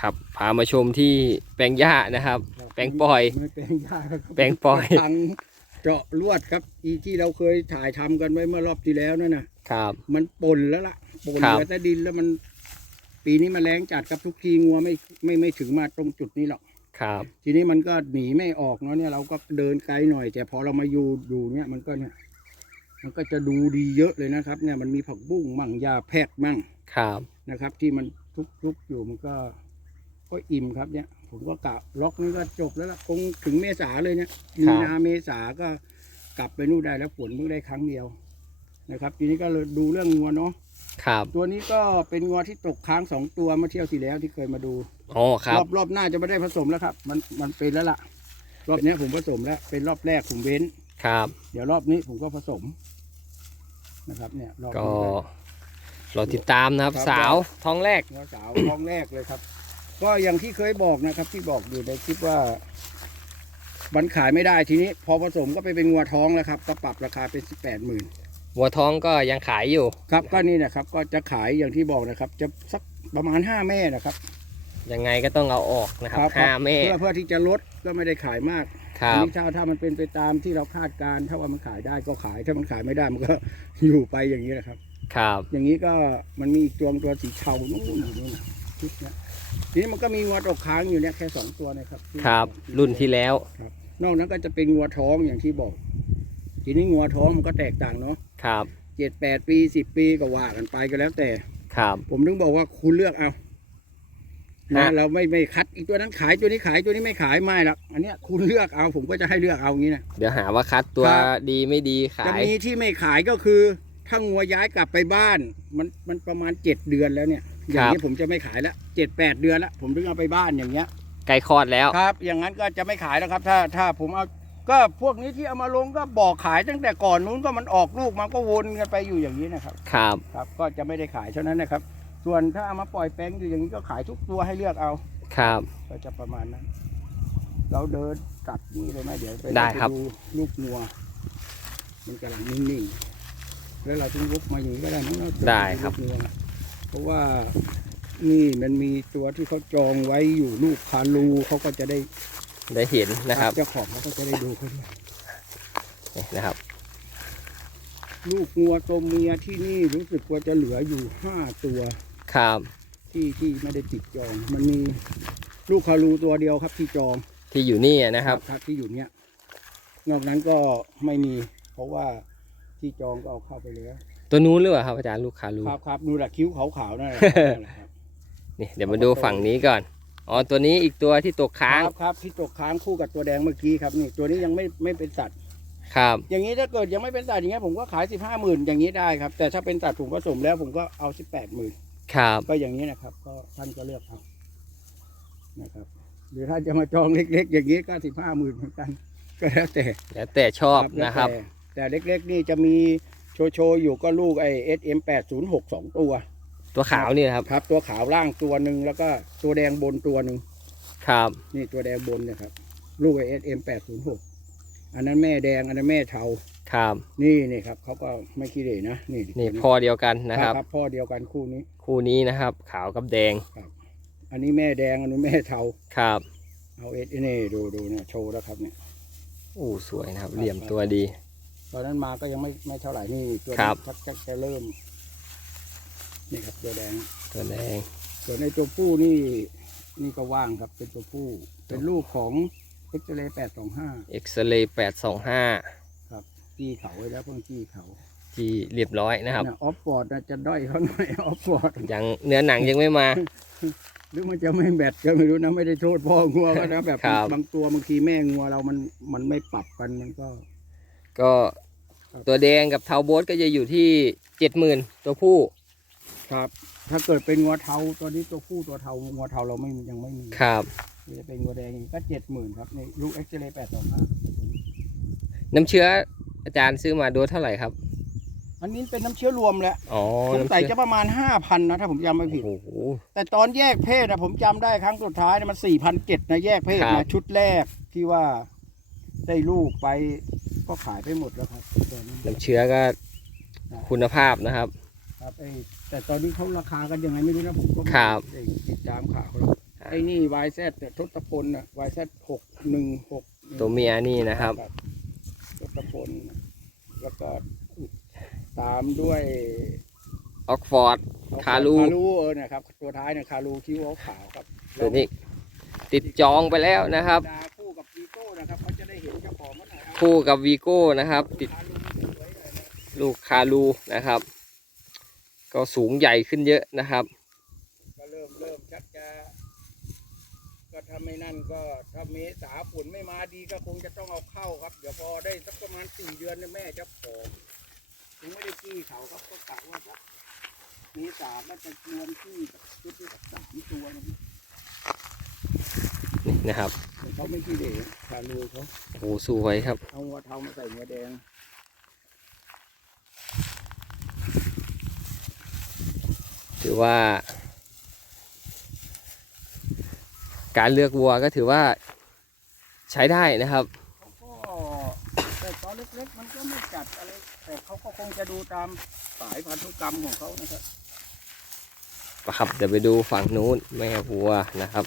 ครับพามาชมที่แปลงหญ้านะครับครับแปลงปล่อย ไม่แปลงหญ้าครับแปลงปล่อยทางเจาะลวดครับ อีที่เราเคยถ่ายทำกันไว้เมื่อรอบที่แล้วนั่นน่ะ ครับ มันป่นแล้วล่ะป่นครับเหลือแต่ดินแล้วมัน ปีนี้มันแรงจัดครับทุกทีงัวไม่ไม่ไม่ถึงมาตรงจุดนี้หรอก ครับ ทีนี้มันก็หนีไม่ออกเนาะเนี่ยเราก็เดินไกลหน่อย แต่พอเรามาอยู่อยู่เนี่ยมันก็เนี่ย มันก็จะดูดีเยอะเลยนะครับ เนี่ยมันมีผักบุ้งมั่งยาแพรกมั่งครับ นะครับ ที่มันทุกๆอยู่มันก็ ก็อิ่มครับเนี่ย ผมก็กะล็อกนี้ก็จบแล้วล่ะคงถึงเมษาเลยเนี่ยมีนาเมษาก็กลับไปนู่นได้แล้วฝนเพิ่งได้ครั้งเดียวนะครับ ทีนี้ก็เลยดูเรื่องงัวเนาะครับ ตัวนี้ก็เป็นงัวที่ตกค้างสองตัวเมื่อเที่ยวที่แล้วที่เคยมาดูอ๋อครัรบอบรอบหน้าจะไม่ได้ผสมแล้วครับ มันมันเป็นแล้วล่ะ รอบเนี้ยผมผสมแล้ว เป็นรอบแรกผมเว้นครับ เดี๋ยวรอบนี้ผมก็ผสมนะครับ เนี่ยรอบก็นี้รอติดตามนะครับครับ สาวท้องแรกงัวสาวท้องแรกเลยครับ ก็อย่างที่เคยบอกนะครับ ที่บอกอยู่ในคลิปว่ามันขายไม่ได้ทีนี้ พอผสมก็ไปเป็นงัวท้องแล้วครับ ก็ปรับราคาเป็นสิบแปดหมื่นวัวท้องก็ยังขายอยู่ ครับก็นี่นะครับก็จะขายอย่างที่บอกนะครับ จะสักประมาณห้าแม่นะครับยังไงก็ต้องเอาออกนะครับห้าแม่เพื่อเพื่อที่จะลดก็ไม่ได้ขายมากครัอันบนี้ถ้าถ้ามันเป็นไปตามที่เราคาดการณ์ถ้าว่ามันขายได้ก็ขายถ้ามันขายไม่ได้มันก็อยู่ไปอย่างนี้แหละครับ ครับ อย่างนี้ก็มันมีอีกตัวตัวสีเทานู่นอยู่นู่ นชุดเนี้ยทีนี้มันก็มีงวตกค้างอยู่เนี่ยแค่สองตัวนะครับที่ครับ รุ่นที่แล้ว ครับ นอกนั้นก็จะเป็นงัวท้องอย่างที่บอก ทีนี้งัวท้องมันก็แตกต่างเนาะครับเจ็ดแปดปีสิบปีก็ว่ากันไปก็แล้วแต่ ครับ ผมถึงบอกว่าคุณเลือกเอานะฮะ เราไม่ไม่คัดอีกตัวนั้นขายตัวนี้ขายตัวนี้ไม่ขายไม่หรอกอันเนี้ยคุณเลือกเอาผมก็จะให้เลือกเอาอย่างนี้นะ เดี๋ยวหาว่าคัดตัวครับ ดีไม่ดีขาจะย มีที่ไม่ขายก็คือ ถ้างัวย้ายกลับไปบ้าน มันมันประมาณเจ็ดเดือนแล้วเนี่ย อย่างนี้ผมจะไม่ขายแล้วเจ็ดแปดเดือนแล้วผมถึงเอาไปบ้านอย่างเงี้ยไก่คลอดแล้ว ครับ อย่างนั้นก็จะไม่ขายแล้วครับ ถ้าถ้าผมเอาก็พวกนี้ที่เอามาลงก็บอกขายตั้งแต่ก่อนนู้นก็มันออกลูกมันก็วนกันไปอยู่อย่างนี้นะครับ ครับ ครับ ก็จะไม่ได้ขายเท่านั้นนะครับ ส่วนถ้าเอามาปล่อยแป้งอยู่อย่างนี้ก็ขายทุกตัวให้เลือกเอา ครับ ก็จะประมาณนั้น เราเดินกลับนี่เลยไหมเดี๋ยวปได้ครับปลูกงัว มันกำลังนิ่งๆ แล้วเราต้องลุกมาอย่างนี้ก็ได้มั้งเราจะได้ครับลูกงัว เพราะว่านี่มันมีตัวที่เขาจองไว้อยู่ลูกคารูเขาก็จะได้ได้เห็นนะครับ เจ้าของเขาก็จะได้ดูเขาด้วยนี่นะครับ ลูกงัวตัวเมียที่นี่รู้สึกว่าจะเหลืออยู่ห้าตัวครับที่ที่ไม่ได้ติดจอง มันมีลูกคารูตัวเดียวครับที่จองที่อยู่นี่นะครับ ครับที่อยู่เนี้ยนอกนั้นก็ไม่มี เพราะว่าที่จองก็เอาเข้าไปแล้ว ตัวนู้นหรือเปล่าครับอาจารย์ลูกค้ารู้ครับครับดูแหละคิ้วขาวๆนั่นแหละนั่นแหละครับนี่เดี๋ยวมาดูฝั่งนี้ก่อนอ๋อตัวนี้อีกตัวที่ตกค้าง ครับครับที่ตกค้างคู่กับตัวแดงเมื่อกี้ครับนี่ตัวนี้ยังไม่ไม่เป็นสัตว์ครับ อย่างนี้ถ้าเกิดยังไม่เป็นสัตว์อย่างเงี้ยผมก็ขายสิบห้าหมื่นอย่างนี้ได้ครับ แต่ถ้าเป็นสัตว์ผมผสมแล้วผมก็เอาสิบแปดหมื่นครับ ก็อย่างนี้นะครับ ก็ท่านก็เลือกเอานะครับหรือถ้าจะมาจองเล็ก ๆ อย่างนี้ก็สิบห้าหมื่นเหมือนกัน ก็แล้วแต่แล้วแต่ชอบนะครับแล้วแต่แต่เล็กๆนี่จะมี โชว์โชว์อยู่ก็ลูกไอเอสเอ็มแปดศูนย์หกสองตัว ตัวขาวนี่นะครับ ครับ ตัวขาวล่างตัวหนึ่งแล้วก็ตัวแดงบนตัวหนึ่งครับ นี่ตัวแดงบนเนะครับ ลูกไอเอสเอ็มแปดศูนย์หกอันนั้นแม่แดงอันนั้นแม่เทาครับ นี่นี่ครับเขาก็ไม่ขี้เหร่นะนี่นี่พ่อเดียวกันนะครับพ่อเดียวกันคู่นี้ คู่นี้นะครับ ขาวกับแดงอันนี้แม่แดงอันนู้นแม่เทาครับ เอาเอสนี่ดูดูเนี่ยโชว์แล้วครับเนี่ยอู้สวยนะครับ เหลี่ยมตัวดี ตอนนั้นมาก็ยังไม่ไม่เท่าไหร่นี่ตัวครับ ชักชักจะเริ่ม นี่ครับตัวแดง ตัวแดง ส่วนในตัวผู้นี่ นี่ก็ว่างครับ เป็นตัวผู้ เป็นลูกของเอ็กซเรย์แปดสองห้าเอ็กซเรย์แปดสองห้าครับจี้เขาไว้แล้วเพิ่งจี้เขาที่เรียบร้อยนะครับ เนี่ยออฟฟอร์ดน่ะจะด้อยเขาหน่อย ออฟฟอร์ด ยังเนื้อหนังยังไม่มา หรือมันจะไม่แบตก็ไม่รู้นะ ไม่ได้โทษพ่องัวก็นะแบบครับ บางตัวบางทีแม่งัวเรามันมันไม่ปรับกันมันก็ ก็ตัวแดงกับเทาโบสก็จะอยู่ที่เจ็ดหมื่นตัวผู้ครับ ถ้าเกิดเป็นงัวเทาตัวนี้ตัวผู้ตัวเทางัวเทาเราไม่ยังไม่มีครับนี่จะเป็นงัวแดงก็เจ็ดหมื่นครับในลูกเอ็กซเรย์แปดสองห้าน้ำเชื้ออาจารย์ซื้อมาโดสเท่าไหร่ครับ อันนี้เป็นน้ำเชื้อรวมแหละอ๋อสงน้ำสัยเชื้อจะประมาณห้าพันนะถ้าผมจำไม่ผิดโอ้โหแต่ตอนแยกเพศนะผมจำได้ครั้งสุดท้ายนะมันสี่พันเจ็ดนะแยกเพศครันะบชุดแรกที่ว่าได้ลูกไป ก็ขายไปหมดแล้วครับตอนนี้น้ำเชื้อก็คุณภาพนะครับ ครับไอ้แต่ตอนนี้เขาราคากันยังไงไม่รู้นะผมก็ไม่ครับ ได้ติดตามข่าวหรอกอ่าไอ้นี่วายแซดทศพลนะวายแซดหกหนึ่งหกตัวเมียนี่นะครับ ทศพลแล้วก็ตามด้วย ออกฟอร์ด คารู คารูเออนะครับตัวท้ายเนี่ยคารูคิ้วขาวครับตัวนี้ ติดจองไปแล้วนะครับ ดา คู่กับวีโก้นะครับ ติดลูกคารูนะครับ ก็สูงใหญ่ขึ้นเยอะนะครับก็เริ่มเริ่มชักจะก็ถ้าไม่นั่นก็ถ้าเมษาฝนไม่มาดีก็คงจะต้องเอาเข้าครับ เดี๋ยวพอได้สักประมาณสี่เดือนแม่จะผอมถึงไม่ได้ขี้เขาครับก็กะว่าสักเมษาก็จะชวนขี้ชุดที่สักสามตัวนะ นี่นะครับแต่เขาไม่ขี้เด็กคารูเขาโอ้โหสวยครับ เอาหัวเทามาใส่หัวแดงถือว่า การเลือกวัวก็ถือว่าใช้ได้นะครับเขาก็แต่ตอนเล็กๆมันก็ไม่จัดอะไรแต่เขาก็คงจะดูตามสายพันธุกรรมของเขานะครับครับเดี๋ยวไปดูฝั่งนู้นแม่วัวนะครับ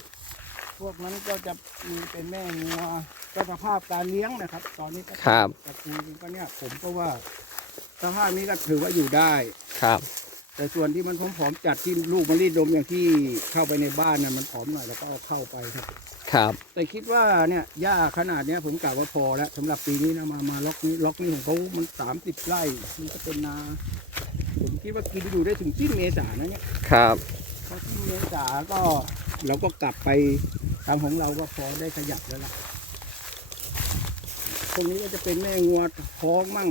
พวกนั้นก็จะมีเป็นแม่งัวก็สภาพการเลี้ยงนะครับ ตอนนี้ก็ครับตระกูลก็เนี่ยผมก็ว่าสภาพนี้ก็ถือว่าอยู่ได้ ครับ แต่ส่วนที่มันผอมๆจัดที่ลูกมันรีดดมอย่างที่เข้าไปในบ้านน่ะมันผอมหน่อยแล้วก็เอาเข้าไปครับครับ แต่คิดว่าเนี่ยหญ้าขนาดเนี้ยผมกะว่าพอแล้วสำหรับปีนี้นะมามาล็อกนี้ล็อกนี้ของเขามันสามสิบไร่มันก็เป็นนาผมคิดว่ากินอยู่ได้ถึงสิ้นเมษานะเนี่ยครับ พอสิ้นเมษาก็เราก็กลับไป ทำของเราก็พอได้ขยับแล้วล่ะตรงนี้ก็จะเป็นแม่งัวท้องมั่ง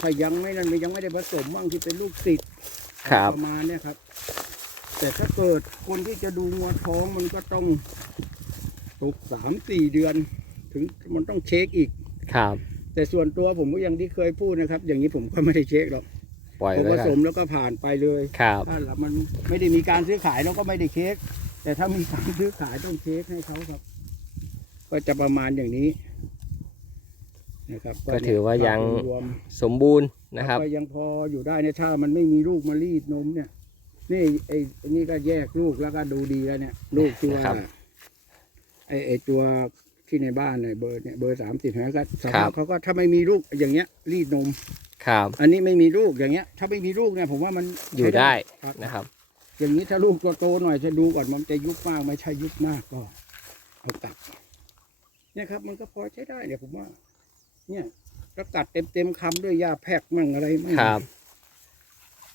ถ้ายังไม่นั่นยังไม่ได้ผสมมั่งที่เป็นลูกติดครับประมาณเนี่ยครับ แต่ถ้าเกิดคนที่จะดูงัวท้องมันก็ต้องตกสามสี่เดือน ถึงมันต้องเช็คอีกครับ แต่ส่วนตัวผมก็ยังที่เคยพูดนะครับ อย่างนี้ผมก็ไม่ได้เช็คหรอกปล่อยผมไว้ผกัสนมแล้วก็ผ่านไปเลยครับถ้าหลักมันไม่ได้มีการซื้อขายเราก็ไม่ได้เช็ค แต่ถ้ามีการซื้อขายต้องเช็คให้เขาครับ ก็จะประมาณอย่างนี้นะครับก็ถือว่ายังรวม สมบูรณ์นะครับก็ยังพออยู่ได้เนี่ยถ้ามันไม่มีลูกมารีดนมเนี่ย นี่ไอ้ไอ้นี่ก็แยกลูกแล้วก็ดูดีแล้วเนี่ย ลูกที่ว่าครับไอ้ไอ้ตัวที่ในบ้านเนี่ยเบอร์เนี่ยเบอร์สามสิบนะก็สครัภาพบเขาก็ถ้าไม่มีลูกอย่างเงี้ย รีดนมครับ อันนี้ไม่มีลูกอย่างเงี้ย ถ้าไม่มีลูกเนี่ยผมว่ามันอยู่ได้ครับนะครับ อย่างนี้ถ้าลูกโตๆหน่อยจะดูก่อนมันจะยุบมากไม่ใช่ยุบมากก็เอาตัดเนี่ยครับ มันก็พอใช้ได้เนี่ยผมว่า เนี่ยก็กัดเต็มๆคำด้วยยาแพรกมั่งอะไรมั่งครับ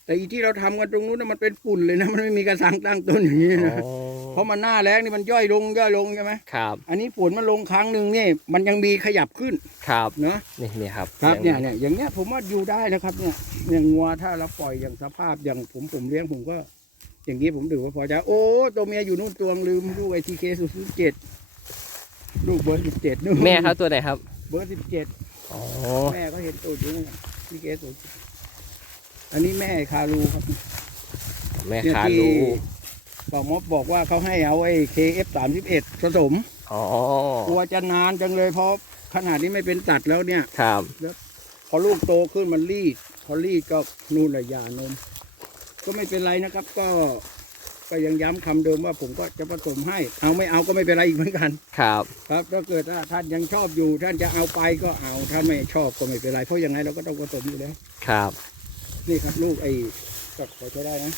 แต่อีที่เราทำกันตรงนู้นนะมันเป็นฝุ่นเลยนะมันไม่มีกระสังตั้งต้นอย่างนี้นะอ๋อเพราะมันหน้าแรงนี่มันย่อยลงย่อยลงใช่ไหมครับ อันนี้ฝนมันลงครั้งหนึ่งนี่มันยังมีขยับขึ้นครับเนาะนี่นี่ครับครับยังเนี่ยเนี่ยอย่างเงี้ยผมว่าอยู่ได้แล้วครับ เนี่ยอย่างงัวถ้าเราปล่อยอย่างสภาพอย่างผมผมเลี้ยงผมก็ อย่างนี้ผมถือว่าพอใจโอ้ตัวเมียอยู่นู่นตัวงลืมลูกไอทีเคศูนย์เจ็ดลูกเบอร์สิบเจ็ดนู่นแม่เขาตัวไหนครับ เบอร์สิบเจ็ดอ๋อแม่ก็เห็นตัวอยู่นั่นทีเคศูนย์อันนี้แม่คารูครับแม่เนี่ยคาที่รูบอกมอบบอกว่าเขาให้เอาไอ้เคเอฟสามสิบเอ็ดผสมอ๋อกลัวจะนานจังเลยเพราะขนาดนี้ไม่เป็นตัดแล้วเนี่ย ครับ พอลูกโตขึ้นมันรีด พอรีดก็นู่นละยานม ก็ไม่เป็นไรนะครับ ก็ก็ยังย้ำคำเดิมว่าผมก็จะผสมให้ เอาไม่เอาก็ไม่เป็นไรอีกเหมือนกัน ครับ ครับถ้าเกิดว่าท่านยังชอบอยู่ ท่านจะเอาไปก็เอาถ้าไม่ชอบก็ไม่เป็นไรเพราะยังไงเราก็ต้องผสมอยู่แล้ว ครับ นี่ครับลูกไอ้ก็ขอใช้ได้นะ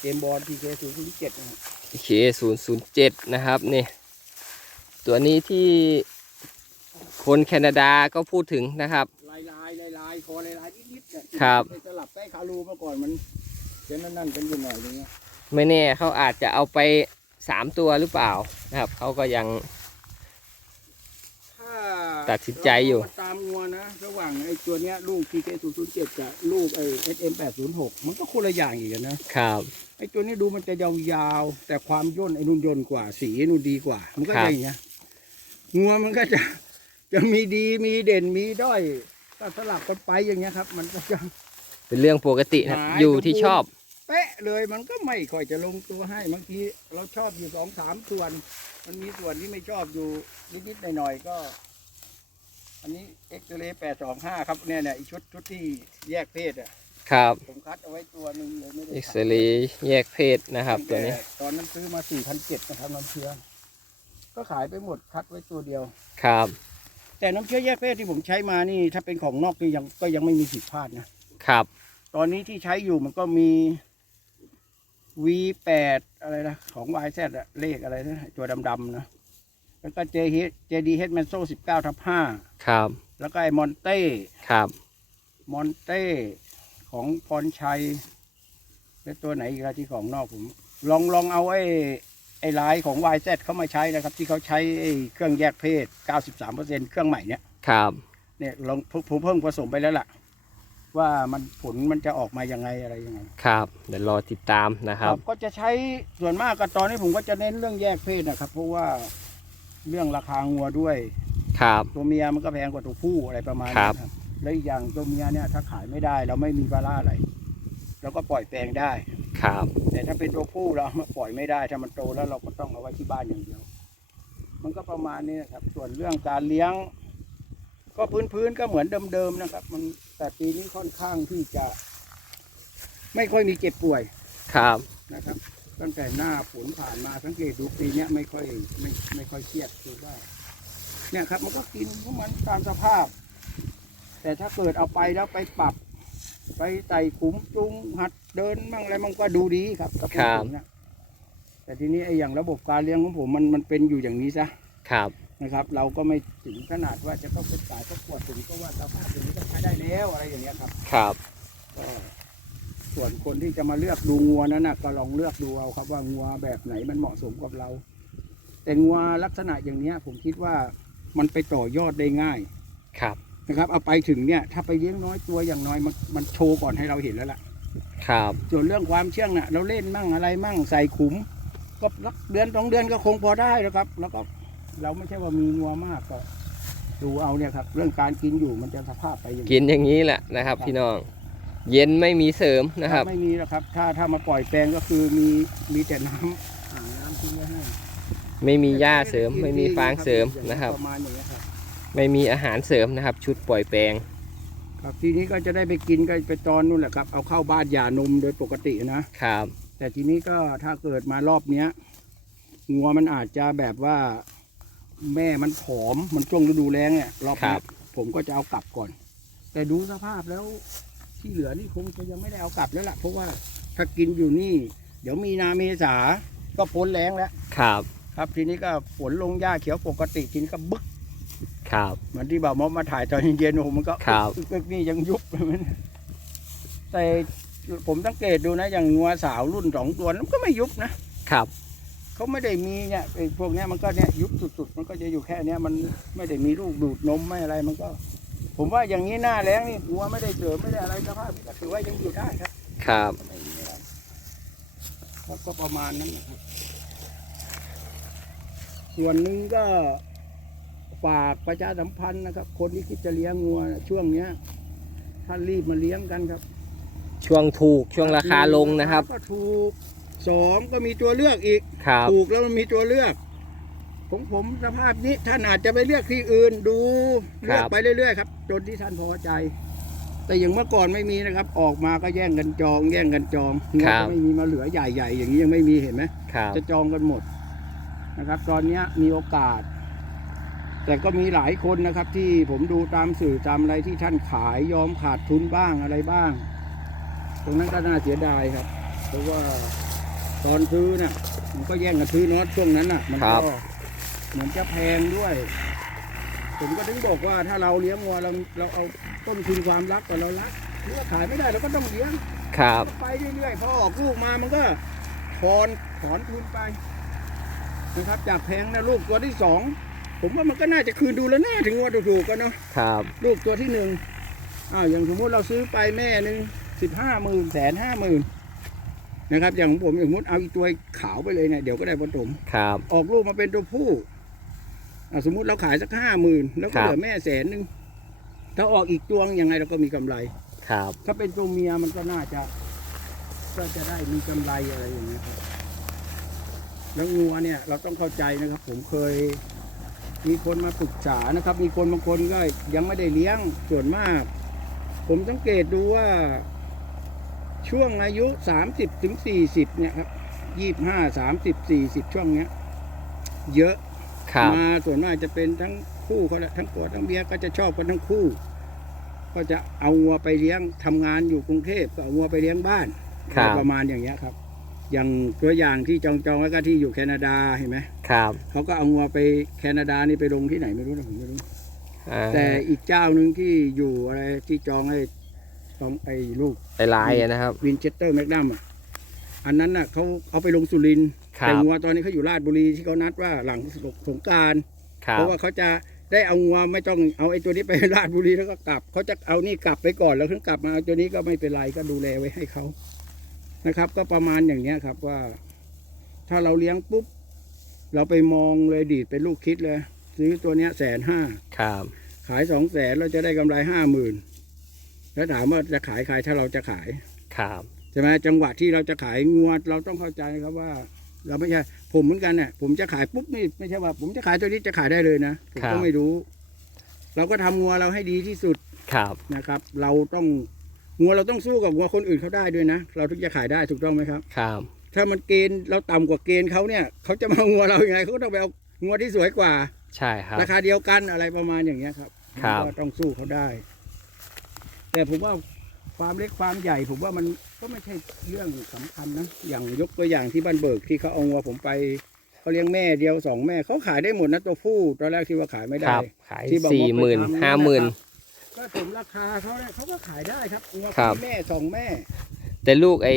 เกมบอลพีเคศูนย์เจ็ดนะครับเคศูนย์ศูนย์เจ็ดนะครับนี่ ตัวนี้ที่คนแคนาดาก็พูดถึงนะครับ ลายลายลายลายคอลายลายนิดๆเนี่ยครับไปสลับใต้คารูเมื่อก่อนมัน จะนั่นๆกันอยู่หน่อยนึงนะไม่แน่เขาอาจจะเอาไปสามตัวหรือเปล่านะครับเขาก็ยัง ถ้าตัดสินใจอยู่ เราตามงัวนะ ระหว่างไอ้ตัวเนี้ยลูก PK 0 0 7กับลูกไอ้ SM 8 0 6มันก็คนละอย่างอีกอะนะครับ ไอ้ตัวนี้ดูมันจะยาวๆ แต่ความย่นไอ้นุ่นย่นกว่าสีไอ้นุ่นดีกว่า มันก็ครับอย่างเงี้ยงัวมันก็จะจะมีดีมีเด่นมีด้อยก็สลับกันไปอย่างเงี้ยครับ มันก็จะเป็นเรื่องปกตินะครับหมายอยู่ที่สมบูรณ์ชอบ เป๊ะเลยมันก็ไม่ค่อยจะลงตัวให้บางทีเราชอบอยู่สองสามส่วน มันมีส่วนที่ไม่ชอบอยู่นิดๆหน่อยๆก็ อันนี้เอ็กซ์เรย์แปดสองห้าครับเนี่ยเนี่ยอีกชุดชุดที่แยกเพศอะครับผมคัดเอาไว้ตัวหนึ่งเลยไม่ได้เอ็กขายซเรย์แยกเพศนะครับ ตัวนี้ ตอนนั้นซื้อมาสี่พันเจ็ดนะครับน้ำเชื้อก็ขายไปหมดคัดไว้ตัวเดียวครับ แต่น้ำเชื้อแยกเพศที่ผมใช้มานี่ ถ้าเป็นของนอกนี่ยังก็ยังไม่มีผิดพลาดนะครับ ตอนนี้ที่ใช้อยู่มันก็มี V8 อะไรนะของ YZ อะเลขอะไรนะตัวดำๆนะ แล้วก็ JH JDH Manso 19ทับ5ครับ แล้วก็ไอ้มอนเต้ครับมอนเต้ของพรชัย และตัวไหนอีกละที่ของนอกผม ลองลองเอาไอ้ไอ้ลายของ YZ เข้ามาใช้นะครับ ที่เขาใช้ไอ้เครื่องแยกเพศ 93%เครื่องใหม่เนี่ยครับเนี่ยลองผมผมเพิ่งผสมไปแล้วล่ะ ว่ามันผลมันจะออกมายังไงอะไรยังไงครับ เดี๋ยวรอติดตามนะครับ ก็จะใช้ส่วนมากก็ตอนนี้ผมก็จะเน้นเรื่องแยกเพศนะครับ เพราะว่าเรื่องราคางัวด้วยครับ ตัวเมียมันก็แพงกว่าตัวผู้อะไรประมาณครันี้บครับแล้วอีกอย่างตัวเมียเนี่ยถ้าขายไม่ได้เราไม่มีบาร่าอะไรเราก็ปล่อยแปลงได้ครับ แต่ถ้าเป็นตัวผู้เราเอามาปล่อยไม่ได้ถ้ามันโตแล้วเราก็ต้องเอาไว้ที่บ้านอย่างเดียว มันก็ประมาณนี้นะครับ ส่วนเรื่องการเลี้ยง ก็พื้นๆก็เหมือนเดิมๆนะครับ มันแต่ปีนี้ค่อนข้างที่จะ ไม่ค่อยมีเจ็บป่วยครับ นะครับ ตั้งแต่หน้าฝนผ่านมาสังเกตดูปีเนี้ยไม่ค่อยไม่ไม่ค่อยเครียดคือว่า เนี่ยครับ มันก็กินของมันตามสภาพ แต่ถ้าเกิดเอาไปแล้วไปปรับ ไปใส่ขุมจุงหัดเดินมั่งอะไรมันก็ดูดีครับกับครับผมนะแต่ทีนี้ไอ้อย่างระบบการเลี้ยงของผมมันมันเป็นอยู่อย่างนี้ซะครับ นะครับ เราก็ไม่ถึงขนาดว่าจะต้องไปจ่ายต้องปวดถึงก็ว่าสภาพอย่างนี้ก็ใช้ได้แล้วอะไรอย่างเงี้ยครับครับก็ส่วนคนที่จะมาเลือกดูงัวนั้นนะก็ลองเลือกดูเอาครับว่างัวแบบไหนมันเหมาะสมกับเรา แต่งัวลักษณะอย่างเนี้ย ผมคิดว่ามันไปต่อยอดได้ง่ายครับนะครับ เอาไปถึงเนี่ย ถ้าไปเลี้ยงน้อยตัวอย่างน้อยมันมันโชว์ก่อนให้เราเห็นแล้วล่ะ ครับ ส่วนเรื่องความเชื่องน่ะ เราเล่นมั่งอะไรมั่งใส่ขุม ก็รักเดือนสองเดือนก็คงพอได้แล้วครับ แล้วก็ เราไม่ใช่ว่ามีงัวมากก็ดูเอาเนี่ยครับ เรื่องการกินอยู่มันจะสภาพไปอย่างกินอย่างนี้แหละนะครับ พี่น้อง เย็นไม่มีเสริมนะครับ ไม่มีแล้วครับ ถ้าถ้ามาปล่อยแปลงก็คือมีมีแต่น้ำอ่างน้ำทิ้งไว้ให้ไม่มีหญ้าเสริม ไม่มีฟางเสริมนะครับ ประมาณอย่างเงี้ยครับ ไม่มีอาหารเสริมนะครับ ชุดปล่อยแปลง ครับทีนี้ก็จะได้ไปกินก็ไปตอนนู่นแหละครับ เอาเข้าบ้านหย่านมโดยปกตินะครับ แต่ทีนี้ก็ถ้าเกิดมารอบเนี้ยงัวมันอาจจะแบบว่า แม่มันผอมมันช่วงฤดูแล้งเนี่ยรอบครัเนี้บยผมก็จะเอากลับก่อน แต่ดูสภาพแล้วที่เหลือนี่คงจะยังไม่ได้เอากลับแล้วล่ะ เพราะว่าถ้ากินอยู่นี่ เดี๋ยวมีนาเมษาก็พ้นแล้งแล้ว ครับครับทีนี้ก็ฝนลงหญ้าเขียวปกติกินก็บึกครับ เหมือนที่บ่าวมอมาถ่ายตอนเย็นๆโอ้โหมันก็ครับ อึกๆนี่ยังยุบมันแต่ผมสังเกตดูนะอย่างงัวสาวรุ่นสองตัวนั้นมันก็ไม่ยุบนะครับ เขาไม่ได้มีเนี่ยไอ้พวกเนี้ยมันก็เนี่ยยุบสุดๆ มันก็จะอยู่แค่เนี้ยมันไม่ได้มีลูกดูดนมไม่อะไรมันก็ ผมว่าอย่างนี้หน้าแล้งนี่งัวไม่ได้เสริมไม่ได้อะไรสภาพก็ถือว่ายังอยู่ได้ครับครับไม่มีอะไรครับก็ประมาณนั้นนะครับส่วนหนึ่งก็ฝากประชาสัมพันธ์นะครับ คนที่คิดจะเลี้ยงงัวช่วงเนี้ยท่านรีบมาเลี้ยงกันครับ ช่วงถูกช่วงราคาลงนะครับ ก็ถูก สองก็มีตัวเลือกอีกครับถูกแล้วมันมีตัวเลือกของผมสภาพนี้ท่านอาจจะไปเลือกที่อื่นดูเลือกไปเรื่อยๆครับจนที่ท่านพอใจ แต่อย่างเมื่อก่อนไม่มีนะครับ ออกมาก็แย่งกันจอง แย่งกันจองงัวก็ไม่มีมาเหลือใหญ่ๆ อย่างนี้ยังไม่มีเห็นไหมครับจะจองกันหมดนะครับ ตอนเนี้ยมีโอกาส แต่ก็มีหลายคนนะครับ ที่ผมดูตามสื่อตามอะไรที่ท่านขายยอมขาดทุนบ้างอะไรบ้าง ตรงนั้นก็น่าเสียดายครับ เพราะว่า ตอนซื้อน่ะ มันก็แย่งกันซื้อเนาะช่วงนั้นน่ะ มันครัก็บ เหมือนจะแพงด้วย ผมก็ถึงบอกว่าถ้าเราเลี้ยงวัวเราเราเอาต้นทุนความรักกับเรารักหรือว่าขายไม่ได้เราก็ต้องเลี้ยง ครับ ไปเรื่อยๆพอออกลูกมามันก็ถอนถอนทุนไปนะครับจากแพงนะลูกตัวที่สองผมว่ามันก็น่าจะคืนดูแล้วน่าถึงว่าถูกๆกันเนาะครับ ลูกตัวที่หนึ่งอ้าวอย่างสมมติเราซื้อไปแม่หนึ่งสิบห้าหมื่นแสนห้าหมื่น นะครับ อย่างของผมอย่างสมมติเอาอีกตัวขาวไปเลยเนี่ยเดี๋ยวก็ได้ผสมครับ ออกลูกมาเป็นตัวผู้อะสมมุติเราขายสักห้าหมื่นแล้วก็ครับเหลือแม่แสนหนึ่งถ้าออกอีกตัวยังไงเราก็มีกำไร ครับ ถ้าเป็นตัวเมียมันก็น่าจะก็จะได้มีกำไรอะไรอย่างเงี้ยครับแล้วงัวเนี่ยเราต้องเข้าใจนะครับ ผมเคย มีคนมาปรึกษานะครับ มีคนบางคนก็ยังไม่ได้เลี้ยงส่วนมาก ผมสังเกตดูว่า ช่วงอายุสามสิบถึงสี่สิบเนี่ยครับยี่ห้าสามสิบสี่สิบช่วงเนี้ย เยอะครับมาส่วนมากจะเป็นทั้งคู่เขาแหละทั้งผัวทั้งเมียก็จะชอบกันทั้งคู่ ก็จะเอางัวไปเลี้ยงทำงานอยู่กรุงเทพก็เอางัวไปเลี้ยงบ้านครับ ประมาณอย่างเงี้ยครับ อย่างตัวอย่างที่จองจองๆแล้วก็ที่อยู่แคนาดาเห็นไหมครับเขาก็เอางัวไปแคนาดานี่ไปลงที่ไหนไม่รู้นะผมไม่รู้อ่าแต่อีกเจ้าหนึ่งที่อยู่อะไรที่จองไอ้ จองไอ้ลูกไปลายอะนะครับ วินเชสเตอร์แมกนัมอะอันนั้นน่ะเขาเอาไปลงสุรินทร์ครัแต่บงัวตอนนี้เขาอยู่ราชบุรีที่เขานัดว่าหลังสงกราร ครัเพบ ราะว่าเขาจะได้เอางัวไม่ต้องเอาไอ้ตัวนี้ไป ราชบุรีแล้วก็กลับเขาจะเอานี่กลับไปก่อนแล้วถึงกลับมาเอาตัวนี้ก็ไม่เป็นไรก็ดูแลไว้ให้เขานะครับ ก็ประมาณอย่างเนี้ยครับว่า ถ้าเราเลี้ยงปุ๊บเราไปมองเลยดีดเป็นลูกคิดเลยซื้อตัวเนี้ยแสนห้าครับ ขายสองแสนเราจะได้กำไรห้าหมื่น แล้วถามว่าจะขายใครถ้าเราจะขายครับใช่ไหมจังหวะที่เราจะขายงวดเราต้องเข้าใจครับว่า เราไม่ใช่ผมเหมือนกันเนี่ยผมจะขายปุ๊บนี่ไม่ใช่ว่า ผมจะขายตัวนี้จะขายได้เลยนะผมก็ไม่รู้ เราก็ทำงัวเราให้ดีที่สุดครับนะครับ เราต้องงัวเราต้องสู้กับงัวคนอื่นเขาได้ด้วยนะ เราถึงจะขายได้ถูกต้องไหมครับ ครับ ถ้ามันเกณฑ์เราต่ำกว่าเกณฑ์เขาเนี่ยเขาจะมางัวเราอย่างไงเขาก็ต้องไปเอางัวที่สวยกว่า ใช่ครับ ราคาเดียวกันอะไรประมาณอย่างเงี้ยครับ ครับก็ต้องสู้เขาได้ แต่ผมว่าความเล็กความใหญ่ผมว่ามันก็ไม่ใช่เรื่องสำคัญนะ อย่างยกตัวอย่างที่บ้านเบิกที่เขาเอางัวผมไปเขาเลี้ยงแม่เดียวสองแม่เขาขายได้หมดนะตัวผู้ตอนแรกที่ว่าขายไม่คได้รับขายที่บอกสี่ว่าหมื่นไปทำห้าหมื่นก็สมราคาเขาเนี่ยเขาก็ขายได้ครับงัวครับแม่สองแม่ แต่ลูกไอ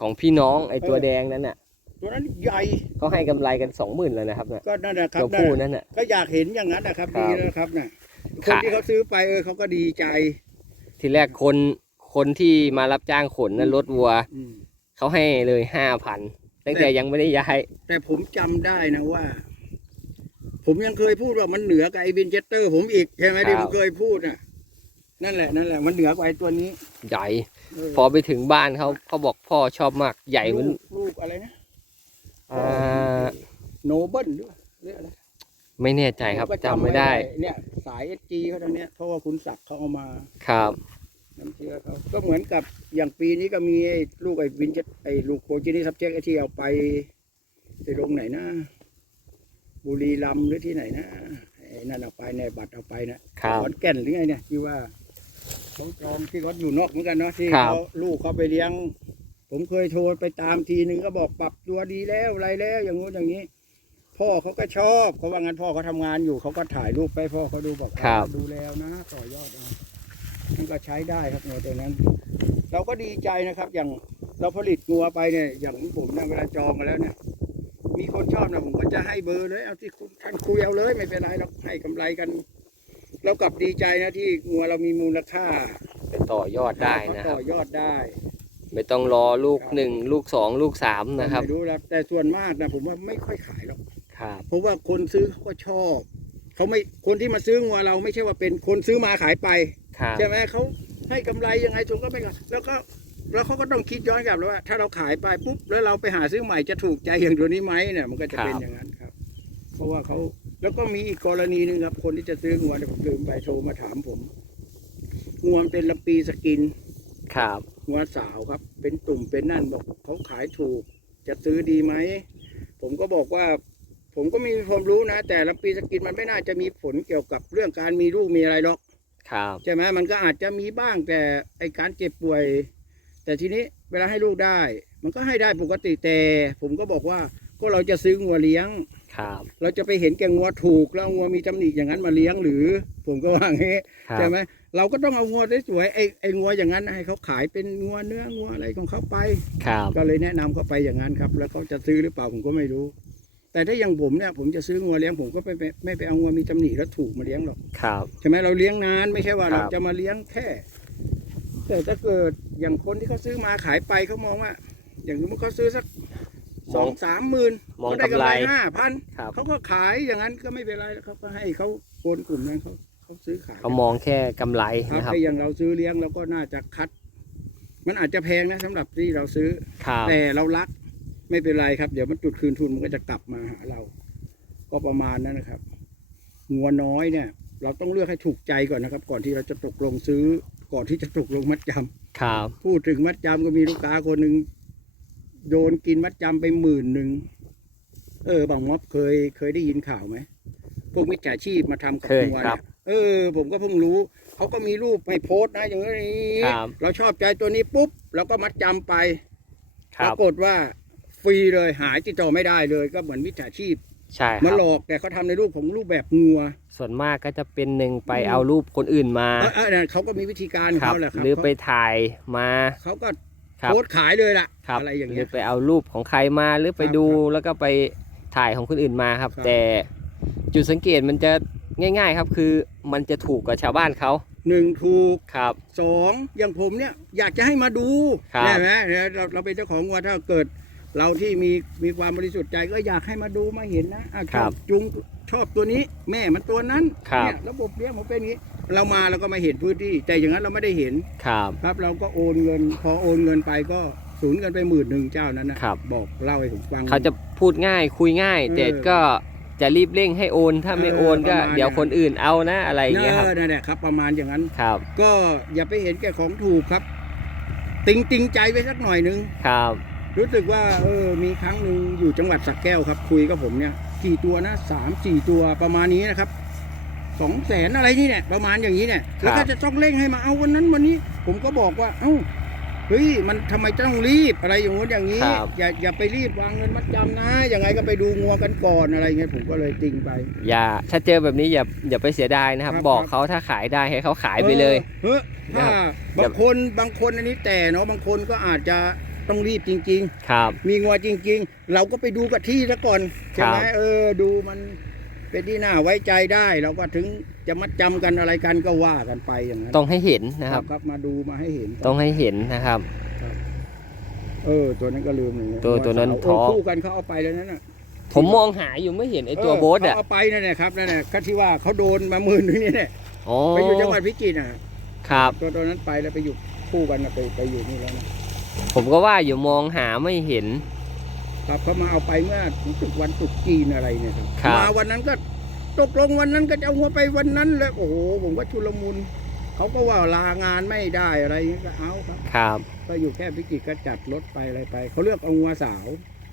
ของพี่น้องไอตัวเออแดงนั้นน่ะตัวนั้นใหญ่เขาให้กำไรกันสองหมื่นแล้วนะครับเนี่ยก็นั่นแหละครับตัวนั่นผู้น่ะนั่นน่ะก็อยากเห็นอย่างนั้นนะครับครัดีบแล้วครับน่ะคนขายที่เขาซื้อไปเออเขาก็ดีใจ ทีแรกคนคนที่มารับจ้างขนนั้นรถวัวอืม เขาให้เลยห้าพันตั้งแต่ยังไม่ได้ย้าย แต่ผมจำได้นะว่า ผมยังเคยพูดว่ามันเหนือกว่าไอ้วินเจสเตอร์ ผมอีกใช่ไหมที่ผมเคยพูดน่ะ นั่นแหละนั่นแหละมันเหนือกว่าไอ้ตัวนี้ใหญ่เออพอไปถึงบ้านเขาเขาบอกพ่อชอบมากใหญ่เหมันลูกลูกอะไรนะ อ่าโนเบิลหรือเรียกอะไร ไม่แน่ใจครับผก็จำไม่ได้ เนี่ย สายเอจีเขาตรงเนี้ยเพราะว่าคุณศักดิ์เขาเอามาครับ น้ำเชื้อเขาก็เหมือนกับอย่างปีนี้ก็มีไอ้ลูกไอ้วินเจสไอ้ลูกโคจินี่ซับเจกไอ้ที่เอาไปไปลงไหนนะบุรีรัมย์หรือที่ไหนนะไอ้นั่นเอาไปในบัตรเอาไปนะครับ ขอนแก่นหรือไงเนี่ยที่ว่าเขาจองที่เขาอยู่นอกเหมือนกันเนาะที่ครับ เขาลูกเขาไปเลี้ยง ผมเคยโทรไปตามทีนึงก็บอกปรับตัวดีแล้วอะไรแล้ว อย่างงู้นอย่างนี้ พ่อเขาก็ชอบเขาว่างั้นพ่อเขาทำงานอยู่เขาก็ถ่ายรูปไปให้พ่อเขาดูบอกครับอ่าดูแล้วนะต่อยอดนะมันก็ใช้ได้ครับงัวตัวนั้น เราก็ดีใจนะครับ อย่างเราผลิตงัวไปเนี่ย อย่างผมเนี่ยเวลาจองมาแล้วเนี่ย มีคนชอบนะผมก็จะให้เบอร์เลย เอาที่คุณท่านคุยเอาเลยไม่เป็นไรเราให้กำไรกัน เรากลับดีใจนะที่งัวเรามีมูลค่าไปต่อยอดได้นะคต่รับอยอดได้ ไม่ต้องรอลูกหนึ่งลูกสองลูกสามนะครับ ไม่รู้แล้วแต่ส่วนมากนะผมว่าไม่ค่อยขายหรอก ครับ เพราะว่าคนซื้อเขาก็ชอบเขาไม่คนที่มาซื้องัวเราไม่ใช่ว่าเป็นคนซื้อมาขายไปครับ ใช่ไหมเขาให้กำไรยังไงทุนก็ไม่ขายแล้วก็แล้วเขาก็ต้องคิดย้อนกลับแล้วว่า ถ้าเราขายไปปุ๊บแล้วเราไปหาซื้อใหม่จะถูกใจอย่างตัวนี้ไหมเนี่ยมันก็จะเป็นอย่างนั้นครับ เพราะว่าเขาแล้วก็มีอีกกรณีหนึ่งครับ คนที่จะซื้องัวเนี่ยผมลืมไปโทรมาถามผมงัวมันเป็นลำปีสกิน ครับงัวสาวครับ เป็นตุ่มเป็นนั่นบอกเขาขายถูก จะซื้อดีไหม ผมก็บอกว่า ผมก็มีความรู้นะ แต่ลำปีสกินมันไม่น่าจะมีผลเกี่ยวกับเรื่องการมีลูกมีอะไรหรอกครับใช่ไหมมันก็อาจจะมีบ้างแต่ไอการเจ็บป่วย แต่ทีนี้เวลาให้ลูกได้ มันก็ให้ได้ปกติแต่ ผมก็บอกว่าก็เราจะซื้องัวเลี้ยงครับเราจะไปเห็นแก่งัวถูกแล้วเอางัวมีตำหนิอย่างนั้นมาเลี้ยงหรือ ผมก็ว่าอย่างนี้ครับใช่ไหมเราก็ต้องเอางัวสวยๆไอ้ไอ้งัวอย่างนั้นให้เขาขายเป็นงัวเนื้องัวอะไรของเขาไป ครับ ก็เลยแนะนำเขาไปอย่างนั้นครับ แล้วเขาจะซื้อหรือเปล่าผมก็ไม่รู้ แต่ถ้าอย่างผมเนี่ยผมจะซื้องัวเลี้ยงผมก็ไม่ไปไม่ไปเอางัวมีตำหนิแล้วถูกมาเลี้ยงหรอกครับใช่ไหมเราเลี้ยงนานไม่ใช่ว่าครับเราจะมาเลี้ยงแค่ แต่ถ้าเกิดอย่างคนที่เขาซื้อมาขายไปเขามองว่า อย่างสมมติเขาซื้อสักสองสามหมื่นมองเขาได้กำไรห้าพันครับเขาก็ขายอย่างนั้นก็ไม่เป็นไรเขาก็ให้เขาคนกลุ่มนั้นเขาเขาซื้อขายเขามองแค่กำไรครับนะครับถ้าอย่างเราซื้อเลี้ยงเราก็น่าจะคัด มันอาจจะแพงนะสำหรับที่เราซื้อครับแต่เรารัก ไม่เป็นไรครับ เดี๋ยวมันจุดคืนทุนมันก็จะกลับมาหาเรา ก็ประมาณนั้นนะครับงัวน้อยเนี่ย เราต้องเลือกให้ถูกใจก่อนนะครับ ก่อนที่เราจะตกลงซื้อ ก่อนที่จะตกลงมัดจครับพูดถึงมัดจำก็มีลูกค้าคนหนึ่งโดนกินมัดจำไปหมื่นหนึ่งเออบางม็อบเคยเคยได้ยินข่าวไหมพวกมิจฉาชีพมาทำกับเคยงัวครัเนี่บยเออ ผมก็เพิ่งรู้ เขาก็มีรูปให้โพสต์นะ อย่างนี้ครับเราชอบใจตัวนี้ปุ๊บเราก็มัดจำไปคปรัราบกฏว่า ฟรีเลยหายติดต่อไม่ได้เลย ก็เหมือนมิจฉาชีพใช่คมารับ หลอกแต่เขาทำในรูปของรูปแบบงัว ส่วนมากก็จะเป็นหนึ่งไปอืม เอารูปคนอื่นมาเออเออเนี่ยเขาก็มีวิธีการของครับ เขาแหละครับหรือไปถ่ายมาเขาก็ครับโพสต์ขายเลยล่ะ ครับอะไรอย่างหรืเงี้อย ไปเอารูปของใครมาหรือไปครับดูครับแล้วก็ไปถ่ายของคนอื่นมาครับ ครับ แต่จุดสังเกตมันจะง่าย ๆ ครับคือมันจะถูกกับชาวบ้านเขาหนึ่งถูกครับ สองอย่างผมเนี่ยอยากจะให้มาดูครับ ใช่ไหมเนี่ยเราเราเป็นเจ้าของวัวถ้าเกิด เราที่มีมีความบริสุทธิ์ใจก็อยากให้มาดูมาเห็นนะอะชอบจุงชอบตัวนี้แม่มันตัวนั้นครับ เนี่ยระบบเลี้ยงผมเป็นอย่างนี้ เรามาเราก็มาเห็นพื้นที่ แต่อย่างนั้นเราไม่ได้เห็นครับ ครับ เราก็โอนเงิน พอโอนเงินไปก็สูญเงินไปหมื่นหนึ่งเจ้านั้นนะครับ บอกเล่าให้ผมฟัง เขาจะพูดง่ายคุยง่ายเออแต่ก็จะรีบเร่งให้โอนถ้าไม่เออโอนก็ประมาณเดี๋ยวนั้นคนอื่นเอานะอะไรอย่างเงี้ยครับเออนั่นแหละครับ ประมาณอย่างนั้น ครับ ก็อย่าไปเห็นแก่ของถูกครับ ติงติงใจไว้สักหน่อยนึง ครับ รู้สึกว่าเออมีครั้งหนึ่งอยู่จังหวัดสักแก้วครับ คุยกับผมเนี่ยกี่ตัวนะสามสี่ตัวประมาณนี้นะครับสองแสนอะไรนี่เนี่ยประมาณอย่างนี้เนี่ยแล้วก็จะต้องเร่งให้มาเอาวันนั้นวันนี้ ผมก็บอกว่า เอ้าเฮ้ยมันทำไมต้องรีบอะไรอย่างงู้นอย่างนี้ครับอย่าอย่าไปรีบวางเงินมัดจำนะยังไงก็ไปดูงัวกันก่อนอะไรเงี้ยผมก็เลยติงไป อย่าถ้าเจอแบบนี้อย่าอย่าไปเสียดายนะครับครับบอกครับเขาถ้าขายได้ให้เขาขายไปเลยเออเฮ้ยถ้าอย่าบางคนบางคนอันนี้แต่เนาะบางคนก็อาจจะ ต้องรีบจริงๆครับมีงัวจริง ๆ เราก็ไปดูกับที่ซะก่อนใช่ไหมครับ เออดูมันเป็นที่น่าไว้ใจได้ เราก็ถึงจะมัดจำกันอะไรกันก็ว่ากันไปอย่างนั้นต้องให้เห็นนะครับ ครับมาดูมาให้เห็น ต้องให้เห็นนะครับ เออ ตัวนั้นก็ลืมเลยะตัวตัวนั้นเท้องคู่กันเขาเอาไปแล้วนั่นน่ะผมมองหาอยู่ไม่เห็นไอตัวโบ๊ทเขาอะเอาไปนั่นแหละครับนั่นแหละก็ที่ว่าเขาโดนมาหมื่นนึงนี่แหละอ๋อไปอยู่จังหวัดพิจิตรน่ะ ครับ ตัวตัวนั้นไปแล้วไปอยู่คู่กันน่ะไปไปอยู่นี่แล้วนะ ผมก็ว่าอยู่มองหาไม่เห็น ครับเขามาเอาไปเมื่อรู้สึกวันตรุษจีนอะไรเนี่ยครับครับ มาวันนั้นก็ตกลงวันนั้นก็จะเอาหัวไปวันนั้นแล้วโอ้โหผมก็ชุลมุนเขาก็ว่าลางานไม่ได้อะไรอย่างเงี้ยก็เอาครับ ครับ ก็อยู่แค่พิจิตรก็จัดรถไปอะไรไปเขาเลือกเอางัวสาว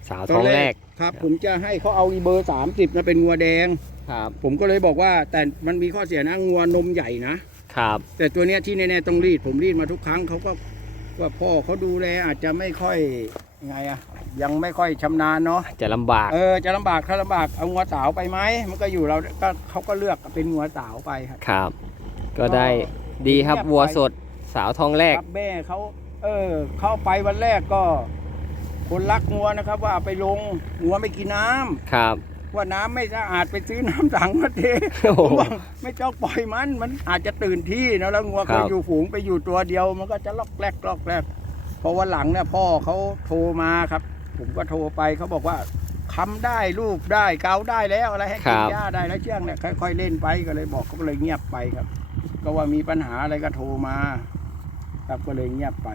สาวท้องแรกครับ ผมจะให้เขาเอาอีเบอร์สามสิบนะเป็นงัวแดง ครับ ผมก็เลยบอกว่า แต่มันมีข้อเสียนะงัวนมใหญ่นะ ครับ แต่ตัวเนี้ยที่แน่ๆต้องรีด ผมรีดมาทุกครั้งเขาก็ ว่าพ่อเขาดูแลอาจจะไม่ค่อยไงอะยังไม่ค่อยชำนาญเนาะจะลำบาก เออจะลำบากถ้าลำบากเอางัวสาวไปไหมมันก็อยู่เราก็เขาก็เลือกเป็นงัวสาวไปครับครับ ก็ได้ดีครับเงียบไปวัวสดสาวท้องแรกครับแม่เขาเออ เข้าไปวันแรกก็ คนรักงัวนะครับ ว่าเอาไปลงงัวไม่กินน้ำครับ ว่าน้ำไม่สะอาดไปซื้อน้ำถังมาเทโอ้โหผมว่าไม่ต้องปล่อยมัน มันอาจจะตื่นที่นะแล้วงัวคเครัยบอยู่ฝูงไปอยู่ตัวเดียว มันก็จะลอกแรกลอกแรกพอวันหลังเนี่ยพ่อเขาโทรมาครับ ผมก็โทรไปเขาบอกว่าคำได้รูปได้เกาได้แล้วอะไรให้กินหญ้าได้แล้วเชื่องเนี่ยค่อยๆเล่นไปก็เลยบอกเขาก็เลยเงียบไปครับ ก็ว่ามีปัญหาอะไรก็โทรมา ครับก็เลยเงียบไป